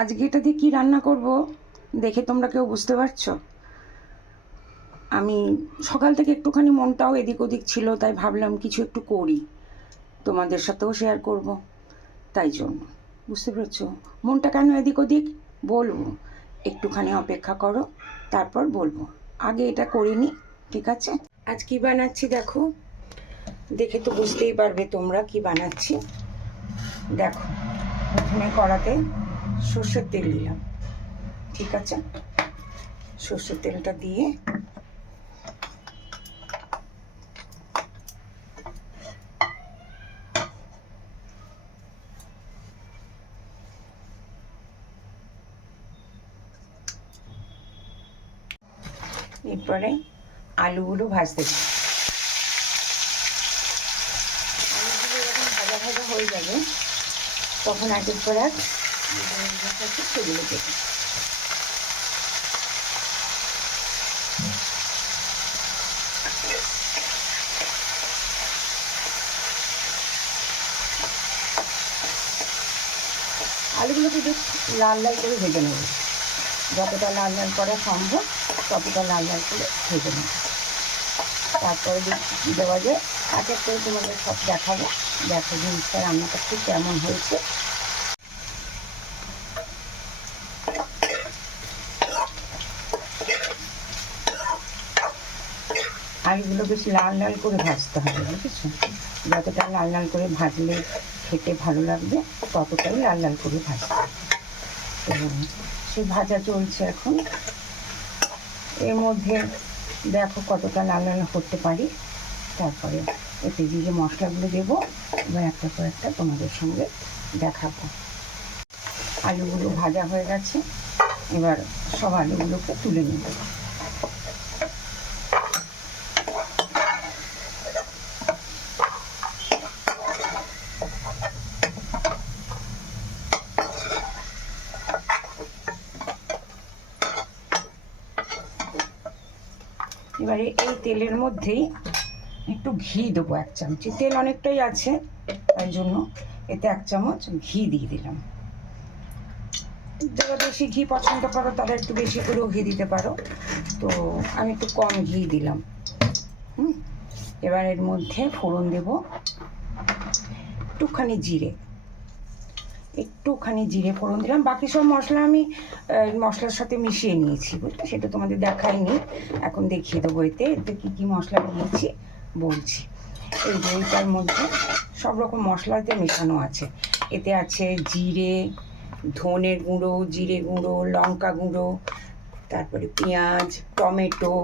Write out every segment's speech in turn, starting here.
আজকে এটা দিয়ে কী রান্না করব দেখে তোমরা কেউ বুঝতে পারছো? আমি সকাল থেকে একটুখানি মনটাও এদিক ওদিক ছিল, তাই ভাবলাম কিছু একটু করি, তোমাদের সাথেও শেয়ার করব, তাই জন্য। বুঝতে পেরেছো? মনটা কেন এদিক ওদিক বলবো, একটুখানি অপেক্ষা করো, তারপর বলবো। আগে এটা করিনি, ঠিক আছে? আজ কি বানাচ্ছি দেখো, দেখে তো বুঝতেই পারবে তোমরা কি বানাচ্ছি। দেখো, প্রথমে কড়াতে সর্ষের তেল দিলাম, ঠিক আছে? সর্ষের তেলটা দিয়ে এরপরে আলুগুলো ভাজতে দিই। আলুগুলো যখন ভাজা ভাজা হয়ে যাবে তখন একের পর এক সেগুলো দেবো। আলুগুলোকে বেশ লাল লাল করে ভেজে নেব, যতটা লাল লাল করা সম্ভব ততটা লাল লাল করে ভেজে নেব। তারপরে দেওয়া যায় এক এক করে তোমাদের সব দেখাবো। দেখো জিনিসটা রান্নাটা ঠিক কেমন হয়েছে। আলুগুলো বেশ লাল লাল করে ভাজতে হবে, বুঝেছো? যতটা লাল লাল করে ভাজলে খেতে ভালো লাগবে ততটাই লাল লাল করে ভাজতে হবে। সেই ভাজা চলছে এখন। এর মধ্যে দেখো কতটা লাল লাল করতে পারি। তারপরে এতে যে যে মশলাগুলো দেবো এবার একটা পর একটা তোমাদের সঙ্গে দেখাবো। আলুগুলো ভাজা হয়ে গেছে, এবার সব আলুগুলোকে তুলে নেব। এবারে এই তেলের মধ্যেই একটু ঘি দেবো, 1 চামচ। তেল অনেকটাই আছে তাই জন্য এতে 1 চামচ ঘি দিয়ে দিলাম। যারা বেশি ঘি পছন্দ করো তারা একটু বেশি করেও ঘি দিতে পারো, তো আমি একটু কম ঘি দিলাম। এবার এর মধ্যে ফোড়ন দেব একটুখানি জিরে ফোড়ন দিলাম। বাকি সব মশলা আমি মশলার সাথে মিশিয়ে নিয়েছি, বুঝলে? সেটা তোমাদের দেখাইনি, এখন দেখিয়ে দেবো। এতে কী কী মশলা দিয়েছি বলছি। এই বইটার মধ্যে সব রকম মশলাতে মেশানো আছে। এতে আছে জিরে, ধনে গুঁড়ো, জিরে গুঁড়ো, লঙ্কা গুঁড়ো, তারপরে পেঁয়াজ, টমেটো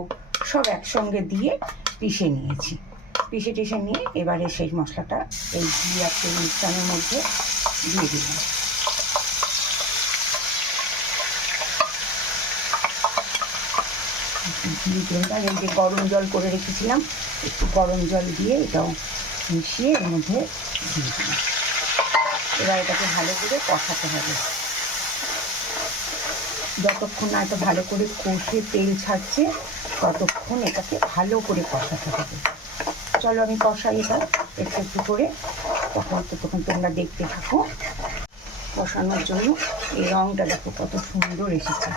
সব একসঙ্গে দিয়ে পিষে নিয়েছি। পিষে টিষে নিয়ে এবারে সেই মশলাটা এই ঘি আর তেল মিশ্রণের মধ্যে দিয়ে দিলাম। ঘি তেলটা এই যে গরম জল করে রেখেছিলাম, একটু গরম জল দিয়ে এটাও মিশিয়ে এর মধ্যে দিয়ে দিলাম। এবার এটাকে ভালো করে কষাতে হবে। যতক্ষণ না এটা ভালো করে কষে তেল ছাড়ছে ততক্ষণ এটাকে ভালো করে কষাতে হবে। চলো আমি কষাই এটা একটু একটু করে, তখন তোমরা দেখতে থাকো। কষানোর জন্য এই রঙটা দেখো কত সুন্দর এসেছে।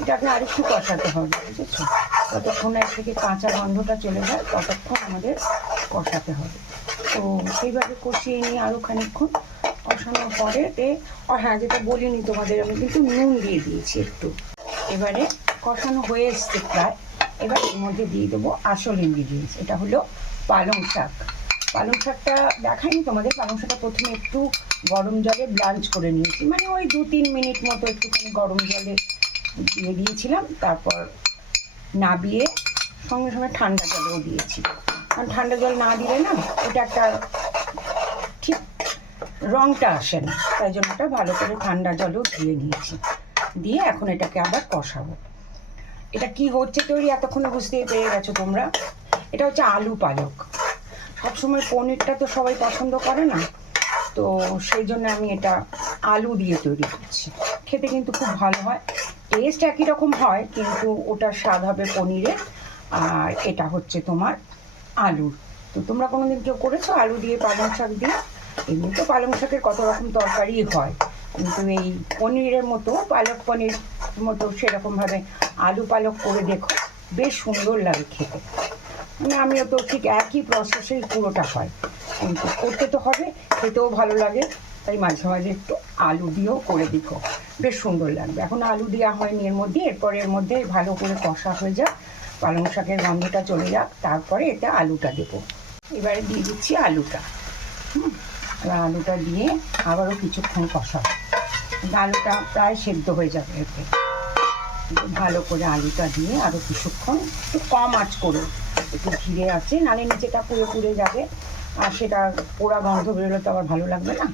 এটাকে আরেকটু কষাতে হবে, বুঝেছো? ততক্ষণ এর থেকে কাঁচা গন্ধটা চলে যায় ততক্ষণ আমাদের কষাতে হবে। তো সেইভাবে কষিয়ে নিয়ে আরও খানিকক্ষণ কষানোর পরে হ্যাঁ, যেটা বলিনি তোমাদের, আমি কিন্তু নুন দিয়ে দিয়েছি একটু। এবারে কষানো হয়ে এসছে প্রায়। এবার এর মধ্যে দিয়ে দেবো আসল ইনগ্রিডিয়েন্টস, এটা হলো পালং শাক। পালং শাকটা দেখাইনি তোমাদের। পালং শাকটা প্রথমে একটু গরম জলে ব্লাঞ্চ করে নিয়েছি, মানে ওই 2-3 মিনিট মতো একটুখানি গরম জলে দিয়ে দিয়েছিলাম। তারপর নাবিয়ে সঙ্গে সঙ্গে ঠান্ডা জলেও দিয়েছি, কারণ ঠান্ডা জল না দিলে না ওটা একটা ঠিক রঙটা আসে না, তাই জন্য ওটা ভালো করে ঠান্ডা জলেও ধুয়ে নিয়েছি। দিয়ে এখন এটাকে আবার কষাবো। এটা কি হচ্ছে তৈরি এতক্ষণে বুঝতেই পেরে গেছো তোমরা। এটা হচ্ছে আলু পালক। সবসময় পনিরটা তো সবাই পছন্দ করে না, তো সেই জন্য আমি এটা আলু দিয়ে তৈরি করছি। খেতে কিন্তু খুব ভালো হয়, টেস্ট একই রকম হয়, কিন্তু ওটার স্বাদ হবে পনিরের, আর এটা হচ্ছে তোমার আলুর। তো তোমরা কোনোদিন কেউ করেছো আলু দিয়ে পালং শাক দিয়ে? এমনি তো পালং শাকের কত রকম তরকারি হয়, কিন্তু এই পনিরের মতো পালক পনির মতো সেরকমভাবে আলু পালক করে দেখো, বেশ সুন্দর লাগে খেতে। মানে আমিও তো ঠিক একই প্রসেসেই পুরোটা হয়, কিন্তু করতে তো হবে, খেতেও ভালো লাগে, তাই মাঝে মাঝে একটু আলু দিয়েও করে দেখো, বেশ সুন্দর লাগবে। এখন আলু দেওয়া হয়নি এর মধ্যে, এরপরে এর মধ্যে ভালো করে কষা হয়ে যাক, পালং শাকের গন্ধটা চলে যাক, তারপরে এতে আলুটা দেবো। এবারে দিয়ে দিচ্ছি আলুটা। এবার আলুটা দিয়ে আবারও কিছুক্ষণ কষাবো, আলুটা প্রায় সেদ্ধ হয়ে যাবে এতে। ভালো করে আলুটা দিয়ে আরও কিছুক্ষণ একটু কম আঁচ করে, একটু ধীরে আছে, নালে নিচেটা পুড়ে পুড়ে যাবে, আর সেটা পোড়া গন্ধ বেরোলে তো আবার ভালো লাগবে না,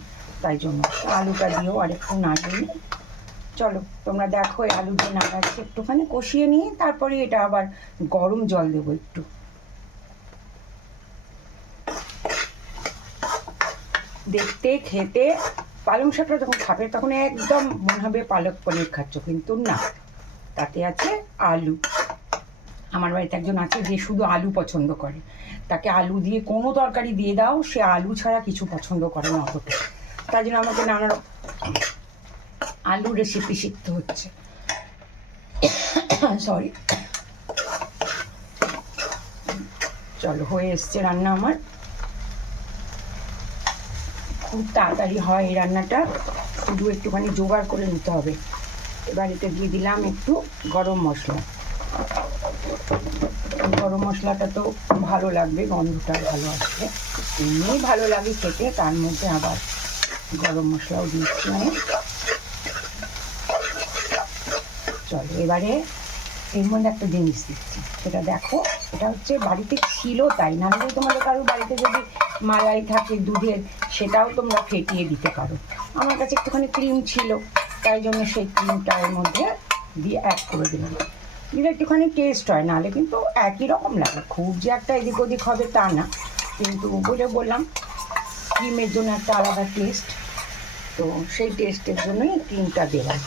তাই জন্য আলুটা দিয়েও আরেকটু নাড়িয়ে। চলো তোমরা দেখো, এই আলু দিয়ে নাড়াচ্ছি, একটুখানি কষিয়ে নিয়ে তারপরে এটা আবার গরম জল দেবো একটু। দেখতে খেতে পালং শাকটা যখন খাবে তখন একদম মনে হবে পালক পনির খাচ্ছ, কিন্তু না, তাতে আছে আলু। আমার বাড়িতে একজন আছে যে শুধু আলু পছন্দ করে, তাকে আলু দিয়ে কোনো তরকারি দিয়ে দাও, সে আলু ছাড়া কিছু পছন্দ করে না অতটা, তাই জন্য আমাকে নানা আলু রেসিপি শিখতে হচ্ছে। সরি। চলো, হয়ে এসছে রান্না আমার, খুব তাড়াতাড়ি হয় এই রান্নাটা, শুধু একটুখানি জোগাড় করে নিতে হবে। এবার এটা দিয়ে দিলাম একটু গরম মশলা। গরম মশলাটা তো ভালো লাগবে, গন্ধটা ভালো আসবে, এমনি ভালো লাগে খেতে, তার মধ্যে আবার গরম মশলাও দিচ্ছি আমি। চলো এবারে এর মধ্যে একটা জিনিস দিচ্ছি, সেটা দেখো, এটা হচ্ছে বাড়িতে ছিল তাই, নাহলে তোমাদের কারোর বাড়িতে যদি মালাই থাকে দুধের, সেটাও তোমরা ফেটিয়ে দিতে পারো। আমার কাছে একটুখানি ক্রিম ছিল, তাই জন্য সেই ক্রিমটা এর মধ্যে দিয়ে অ্যাড করে দিলাম, দিলে একটুখানি টেস্ট হয়, নাহলে কিন্তু একই রকম লাগে, খুব যে একটা এদিক ওদিক হবে তা না, কিন্তু বললাম ক্রিমের জন্য একটা আলাদা টেস্ট, তো সেই টেস্টের জন্যই ক্রিমটা দিলাম।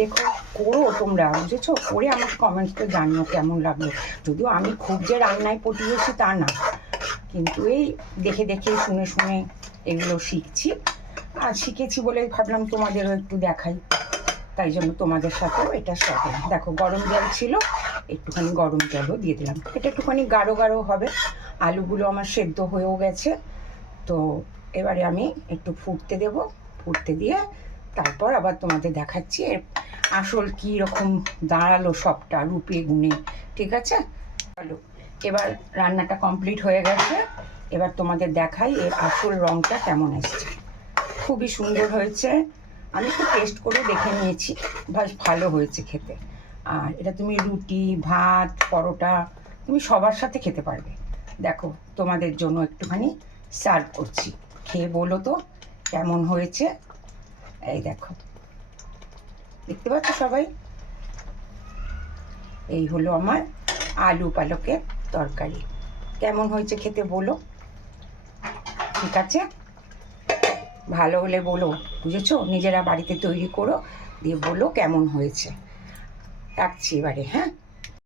দেখো, করো তোমরা, বুঝেছো, করে আমার কমেন্টসটা জানিও কেমন লাগলো। যদিও আমি খুব যে রান্নায় পটিয়েছি তা না, কিন্তু এই দেখে দেখে শুনে শুনে এগুলো শিখছি, আর শিখেছি বলে ভাবলাম তোমাদেরও একটু দেখাই, তাই জন্য তোমাদের সাথেও এটা শেয়ার করলাম। দেখো, গরম জল ছিল, একটুখানি গরম জলও দিয়ে দিলাম, এটা একটুখানি গাঢ় গাঢ় হবে। আলুগুলো আমার সেদ্ধ হয়েও গেছে, তো এবারে আমি একটু ফুটতে দেব, ফুটতে দিয়ে তারপর আবার তোমাদের দেখাচ্ছি আসল কী রকম দাঁড়ালো সবটা রূপে গুণে, ঠিক আছে? চলো, এবার রান্নাটা কমপ্লিট হয়ে গেছে, এবার তোমাদের দেখাই এর আসল রঙটা কেমন এসছে। খুবই সুন্দর হয়েছে, আমি একটু টেস্ট করে দেখে নিয়েছি, বেশ ভালো হয়েছে খেতে। আর এটা তুমি রুটি, ভাত, পরোটা, তুমি সবার সাথে খেতে পারবে। দেখো, তোমাদের জন্য একটুখানি সার্ভ করছি, খেয়ে বলো তো কেমন হয়েছে। এই দেখো, দেখতে পাচ্ছ সবাই, এই হলো আমার আলু পালকের তরকারি। কেমন হয়েছে খেতে বলো, ঠিক আছে? ভালো হলে বলো, বুঝেছো? নিজেরা বাড়িতে তৈরি করো, দিয়ে বলো কেমন হয়েছে। রাখছি এবারে, হ্যাঁ।